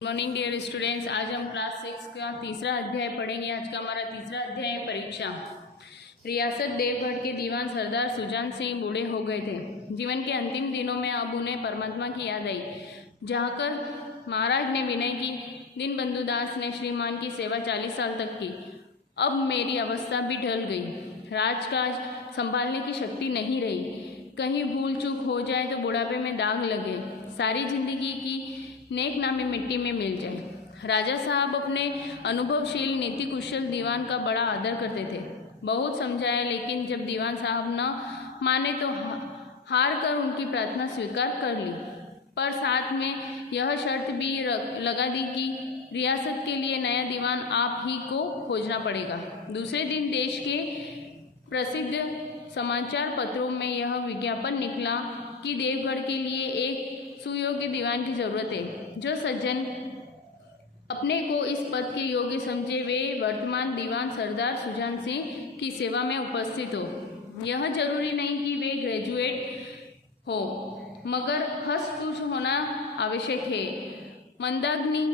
Morning dear students. आज हम class 6 का तीसरा अध्याय पढ़ेंगे। आज का हमारा तीसरा अध्याय है परीक्षा। रियासत देवगढ़ के दीवान सरदार सुजान सिंह बूढ़े हो गए थे। जीवन के अंतिम दिनों में अब उन्हें परमात्मा की याद आई। जाकर महाराज ने विनय की। दीनबंधु दास ने श्रीमान की सेवा 40 साल तक की। अब मेरी अवस्था भी ढल गई। राजकाज संभालने की शक्ति नहीं रही। कहीं भूल चूक हो जाए तो बुढ़ापे में दाग लगे, सारी जिंदगी की नेक नामी मिट्टी में मिल जाए। राजा साहब अपने अनुभवशील नीति कुशल दीवान का बड़ा आदर करते थे। बहुत समझाया, लेकिन जब दीवान साहब न माने तो हार कर उनकी प्रार्थना स्वीकार कर ली, पर साथ में यह शर्त भी लगा दी कि रियासत के लिए नया दीवान आप ही को खोजना पड़ेगा। दूसरे दिन देश के प्रसिद्ध समाचार पत्रों में यह विज्ञापन निकला कि देवगढ़ के लिए एक सुयोग्य दीवान की जरूरत है। जो सज्जन अपने को इस पद के योग्य समझे वे वर्तमान दीवान सरदार सुजान सिंह की सेवा में उपस्थित हो। यह जरूरी नहीं कि वे ग्रेजुएट हो, मगर हस्तुष्ट होना आवश्यक है। मंदाग्नि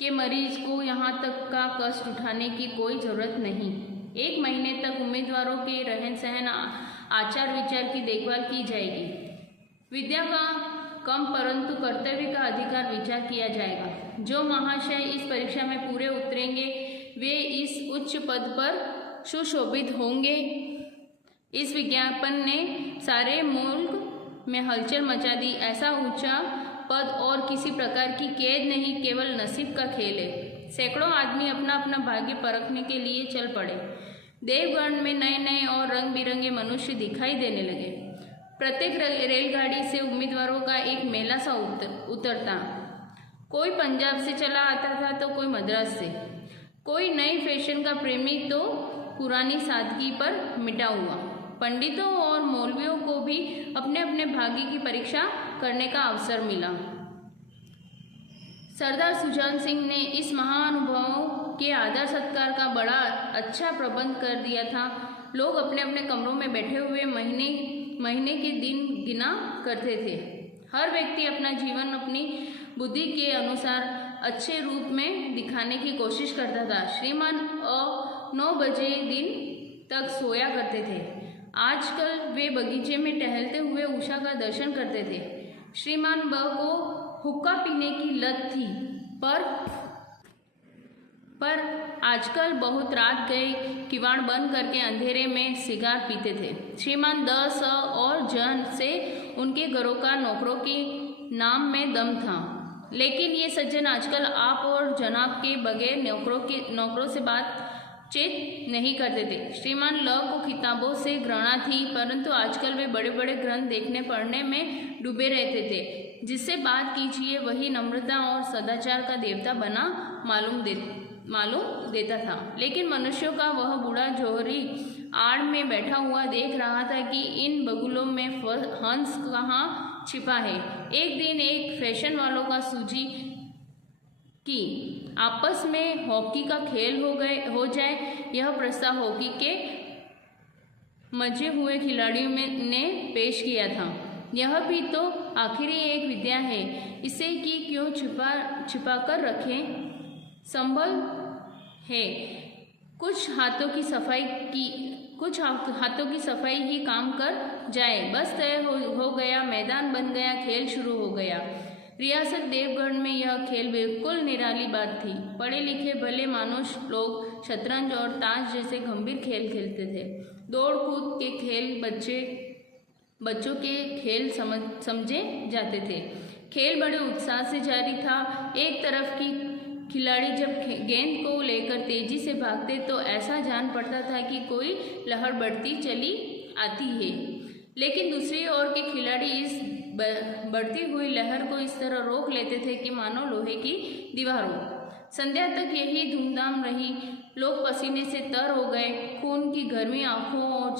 के मरीज को यहाँ तक का कष्ट उठाने की कोई जरूरत नहीं। 1 महीने तक उम्मीदवारों के रहन सहन आचार विचार की देखभाल की जाएगी। विद्या का कम परंतु कर्तव्य का अधिकार विचार किया जाएगा। जो महाशय इस परीक्षा में पूरे उतरेंगे वे इस उच्च पद पर सुशोभित होंगे। इस विज्ञापन ने सारे मुल्क में हलचल मचा दी। ऐसा ऊंचा पद और किसी प्रकार की कैद नहीं, केवल नसीब का खेल है। सैकड़ों आदमी अपना अपना भाग्य परखने के लिए चल पड़े। देवगढ़ में नए नए और रंग बिरंगे मनुष्य दिखाई देने लगे। प्रत्येक रेलगाड़ी से उम्मीदवारों का एक मेला सा उतरता। कोई पंजाब से चला आता था तो कोई मद्रास से। कोई नई फैशन का प्रेमी तो पुरानी सादगी पर मिटा हुआ। पंडितों और मौलवियों को भी अपने अपने भाग्य की परीक्षा करने का अवसर मिला। सरदार सुजान सिंह ने इस महानुभावों के आदर सत्कार का बड़ा अच्छा प्रबंध कर दिया था। लोग अपने अपने कमरों में बैठे हुए महीने के दिन गिना करते थे। हर व्यक्ति अपना जीवन अपनी बुद्धि के अनुसार अच्छे रूप में दिखाने की कोशिश करता था। श्रीमान 9 बजे दिन तक सोया करते थे। आजकल वे बगीचे में टहलते हुए उषा का दर्शन करते थे। श्रीमान ब को हुक्का पीने की लत थी, पर आजकल बहुत रात गए किवाड़ बंद करके अंधेरे में सिगार पीते थे। श्रीमान 10 और जन से उनके घरों का नौकरों के नाम में दम था, लेकिन ये सज्जन आजकल आप और जनाब के बगैर नौकरों से बातचीत नहीं करते थे। श्रीमान ल को किताबों से घृणा थी, परंतु आजकल वे बड़े बड़े ग्रंथ देखने पढ़ने में डूबे रहते थे। जिससे बात कीजिए वही नम्रता और सदाचार का देवता बना मालूम देता था। लेकिन मनुष्यों का वह बूढ़ा जोहरी आड़ में बैठा हुआ देख रहा था कि इन बगुलों में हंस कहाँ छिपा है। एक दिन एक फैशन वालों का सूझी कि आपस में हॉकी का खेल हो जाए। यह प्रस्ताव हॉकी के मजे हुए खिलाड़ियों ने पेश किया था। यह भी तो आखिरी एक विद्या है, इसे कि क्यों छिपा कर रखें। संभल है कुछ हाथों की सफाई ही काम कर जाए। बस तय हो गया, मैदान बन गया, खेल शुरू हो गया। रियासत देवगढ़ में यह खेल बिल्कुल निराली बात थी। पढ़े लिखे भले मानुष लोग शतरंज और ताश जैसे गंभीर खेल खेलते थे। दौड़ कूद के खेल बच्चों के खेल समझे जाते थे। खेल बड़े उत्साह से जारी था। एक तरफ की खिलाड़ी जब गेंद को लेकर तेजी से भागते तो ऐसा जान पड़ता था कि कोई लहर बढ़ती चली आती है, लेकिन दूसरी ओर के खिलाड़ी इस बढ़ती हुई लहर को इस तरह रोक लेते थे कि मानो लोहे की दीवार हो। संध्या तक यही धूमधाम रही। लोग पसीने से तर हो गए। खून की गर्मी आंखों और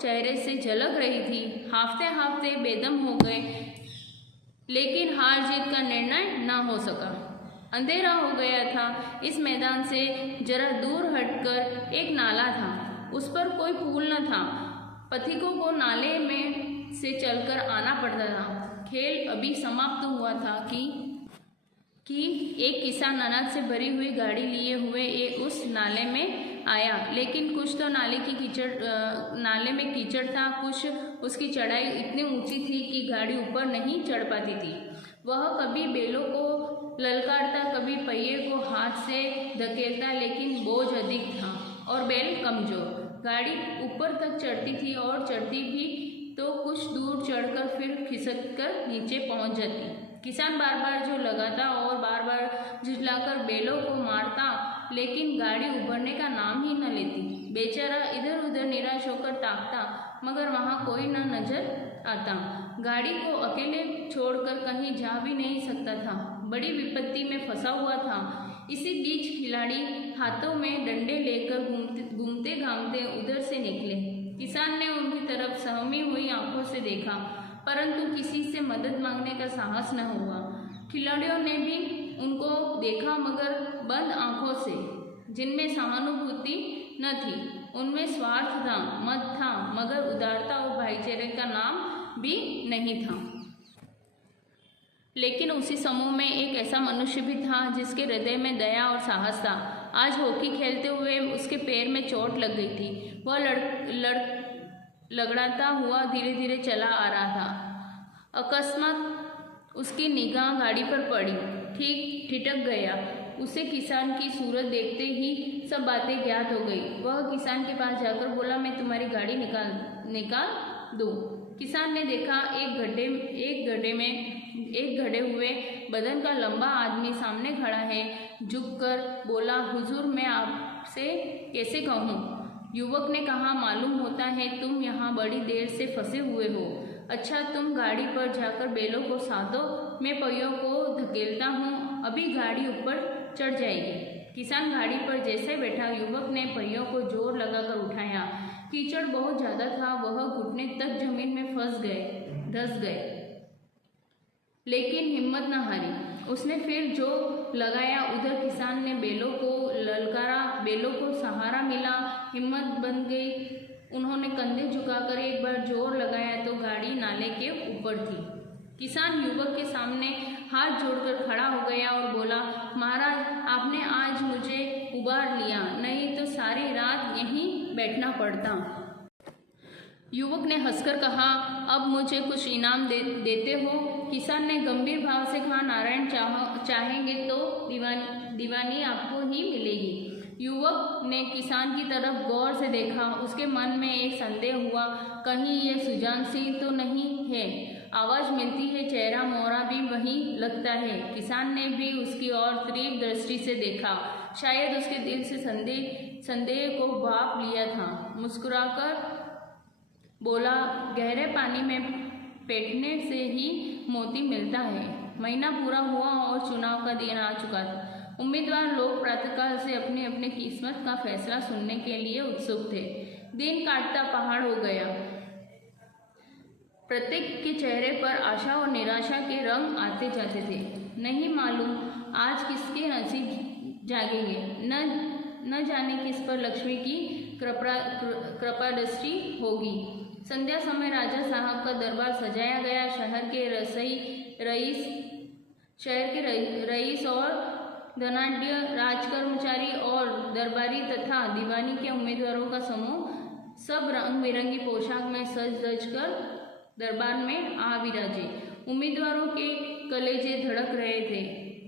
चेहरे से झलक रही थी। हाफते बेदम हो गए, लेकिन हार जीत का निर्णय ना हो सका। अंधेरा हो गया था। इस मैदान से जरा दूर हटकर एक नाला था, उस पर कोई पुल न था। पथिकों को नाले में से चलकर आना पड़ता था। खेल अभी समाप्त हुआ था कि कि एक किसान अनाज से भरी हुई गाड़ी लिए हुए उस नाले में आया, लेकिन कुछ तो नाले में कीचड़ था, कुछ उसकी चढ़ाई इतनी ऊंची थी कि गाड़ी ऊपर नहीं चढ़ पाती थी। वह कभी बैलों को ललकारता, कभी पहिए को हाथ से धकेलता, लेकिन बोझ अधिक था और बैल कमजोर। गाड़ी ऊपर तक चढ़ती थी और चढ़ती भी तो कुछ दूर चढ़कर फिर खिसककर नीचे पहुंच जाती। किसान बार बार जो लगाता और बार बार झुठलाकर बैलों को मारता, लेकिन गाड़ी उभरने का नाम ही न लेती। बेचारा इधर उधर निराश होकर ताकता, मगर वहाँ कोई न नजर आता। गाड़ी को अकेले छोड़कर कहीं जा भी नहीं सकता था, बड़ी विपत्ति में फंसा हुआ था। इसी बीच खिलाड़ी हाथों में डंडे लेकर घूमते घामते उधर से निकले। किसान ने उनकी तरफ सहमी हुई आंखों से देखा, परंतु किसी से मदद मांगने का साहस न हुआ। खिलाड़ियों ने भी उनको देखा, मगर बंद आंखों से, जिनमें सहानुभूति न थी। उनमें स्वार्थ था, मद था, मगर उदारता और भाईचारे का नाम भी नहीं था। लेकिन उसी समूह में एक ऐसा मनुष्य भी था जिसके हृदय में दया और साहस था। आज हॉकी खेलते हुए उसके पैर में चोट लग गई थी। वह लगड़ाता हुआ धीरे धीरे चला आ रहा था। अकस्मात उसकी निगाह गाड़ी पर पड़ी, ठीक ठिठक गया। उसे किसान की सूरत देखते ही सब बातें ज्ञात हो गई। वह किसान के पास जाकर बोला, मैं तुम्हारी गाड़ी निकाल दूं। किसान ने देखा एक गढ़े हुए बदन का लंबा आदमी सामने खड़ा है। झुककर बोला, हुजूर, मैं आपसे कैसे कहूँ? युवक ने कहा, मालूम होता है तुम यहाँ बड़ी देर से फंसे हुए हो। अच्छा, तुम गाड़ी पर जाकर बैलों को साधो, मैं पहियों को धकेलता हूँ, अभी गाड़ी ऊपर चढ़ जाएगी। किसान गाड़ी पर जैसे बैठा, युवक ने पहियों को जोर लगाकर उठाया। कीचड़ बहुत ज्यादा था, वह घुटने तक जमीन में धंस गए, लेकिन हिम्मत न हारी। उसने फिर जो लगाया, उधर किसान ने बैलों को ललकारा, बैलों को सहारा मिला, हिम्मत बन गई। उन्होंने कंधे झुकाकर एक बार जोर लगाया तो गाड़ी नाले के ऊपर थी। किसान युवक के सामने हाथ जोड़कर खड़ा हो गया और बोला, महाराज, आपने आज मुझे उबार लिया, नहीं तो सारी रात यहीं बैठना पड़ता। युवक ने हंसकर कहा, अब मुझे कुछ इनाम देते हो? किसान ने गंभीर भाव से कहा, नारायण चाहेंगे तो दीवानी आपको ही मिलेगी। युवक ने किसान की तरफ गौर से देखा। उसके मन में एक संदेह हुआ, कहीं ये सुजान सिंह तो नहीं है? आवाज मिलती है, चेहरा मोहरा भी वही लगता है। किसान ने भी उसकी ओर तीव्र दृष्टि से देखा। शायद उसके दिल से संदेह को भाप लिया था। मुस्कुराकर बोला, गहरे पानी में बैठने से ही मोती मिलता है। महीना पूरा हुआ और चुनाव का दिन आ चुका था। उम्मीदवार लोग प्रातःकाल से अपनी अपनी किस्मत का फैसला सुनने के लिए उत्सुक थे। दिन काटता पहाड़ हो गया। प्रत्येक के चेहरे पर आशा और निराशा के रंग आते जाते थे। नहीं मालूम आज किसके नसीब जागेंगे, न जाने किस पर लक्ष्मी की कृपा दृष्टि होगी। संध्या समय राजा साहब का दरबार सजाया गया। शहर के रईस और धनाढ्य राजकर्मचारी और दरबारी तथा दीवानी के उम्मीदवारों का समूह सब रंग बिरंगी पोशाक में सज धज कर दरबार में आ विराजे। उम्मीदवारों के कलेजे धड़क रहे थे।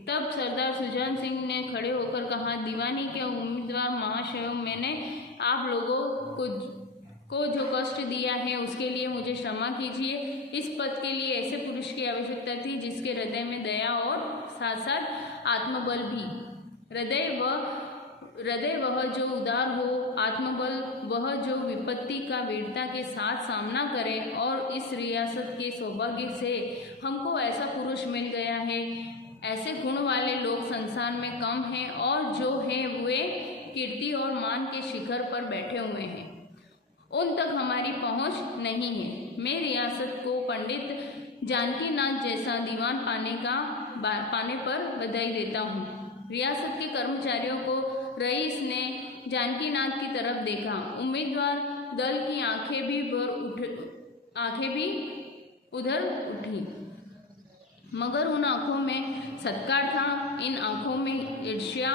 तब सरदार सुजान सिंह ने खड़े होकर कहा, दीवानी के उम्मीदवार महाशयों, मैंने आप लोगों को जो कष्ट दिया है उसके लिए मुझे क्षमा कीजिए। इस पद के लिए ऐसे पुरुष की आवश्यकता थी जिसके हृदय में दया और साथ साथ आत्मबल भी। हृदय वह जो उदार हो, आत्मबल वह जो विपत्ति का वीरता के साथ सामना करे। और इस रियासत के सौभाग्य से हमको ऐसा पुरुष मिल गया है। ऐसे गुण वाले लोग संसार में कम हैं और जो है वे कीर्ति और मान के शिखर पर बैठे हुए हैं, उन तक हमारी पहुंच नहीं है। मैं रियासत को पंडित जानकीनाथ जैसा दीवान पाने पर बधाई देता हूँ। रियासत के कर्मचारियों को रईस ने जानकीनाथ की तरफ देखा। उम्मीदवार दल की आंखें भी उधर उठी। मगर उन आँखों में सत्कार था, इन आँखों में ईर्ष्या।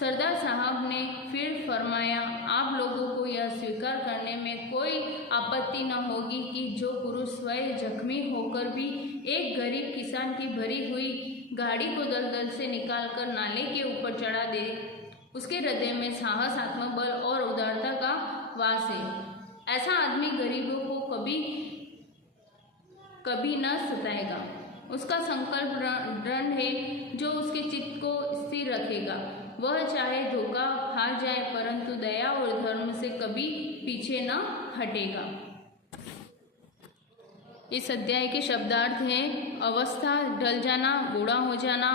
सरदार साहब ने फिर फरमाया, आप लोगों को यह स्वीकार करने में कोई आपत्ति न होगी कि जो पुरुष स्वयं जख्मी होकर भी एक गरीब किसान की भरी हुई गाड़ी को दलदल से निकालकर नाले के ऊपर चढ़ा दे, उसके हृदय में साहस, आत्मबल और उदारता का वास है। ऐसा आदमी गरीबों को कभी न सताएगा। उसका संकल्प दृढ़ है जो उसके चित्त को स्थिर रखेगा। वह चाहे धोखा खा जाए परंतु दया और धर्म से कभी पीछे न हटेगा। इस अध्याय के शब्दार्थ हैं अवस्था, ढल जाना, बूढ़ा हो जाना,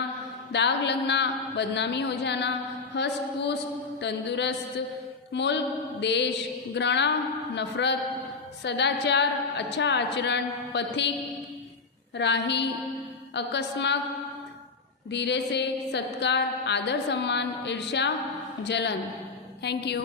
दाग लगना, बदनामी हो जाना, हष्ट पुष्ट, तंदुरुस्त, मुल्क, देश, घृणा, नफरत, सदाचार, अच्छा आचरण, पथिक, राही, अकस्मात, धीरे से, सत्कार, आदर सम्मान, ईर्ष्या, जलन। Thank you.